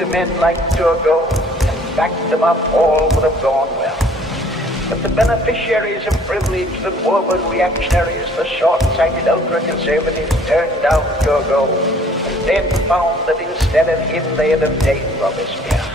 to men like Turgot and backed them up, all would have gone well. But the beneficiaries of privilege, the morbid reactionaries, the short-sighted ultra-conservatives turned down Turgot and then found that instead of him they had obtained Robespierre.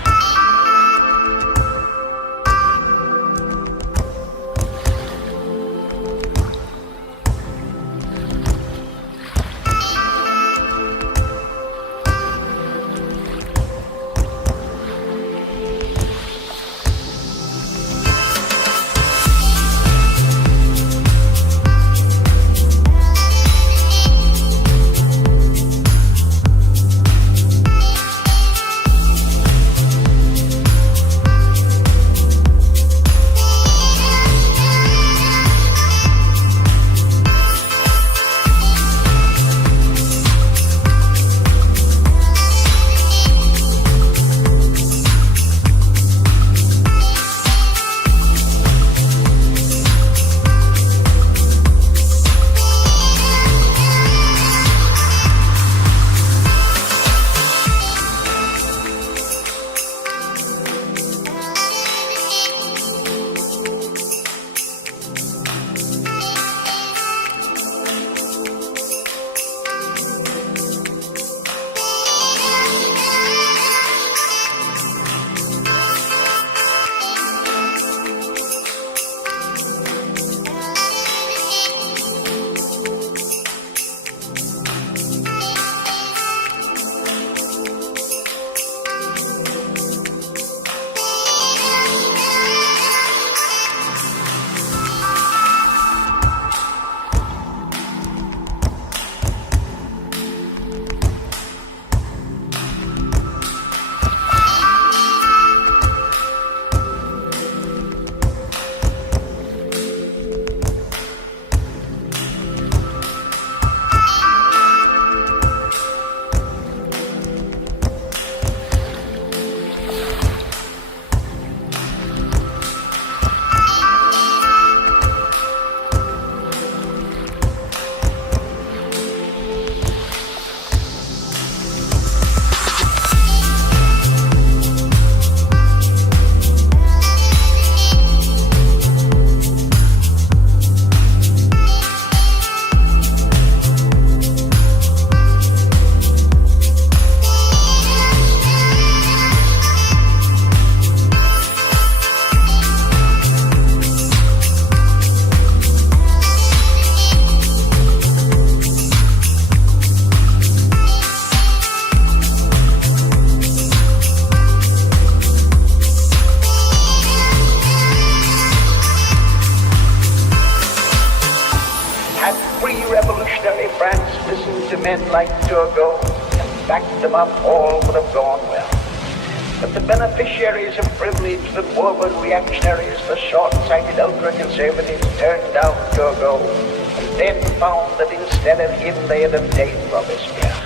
Revolutionary France listened to men like Turgot and backed them up, all would have gone well. But the beneficiaries of privilege, the morbid reactionaries, the short-sighted ultra-conservatives turned down Turgot and then found that instead of him they had obtained Robespierre.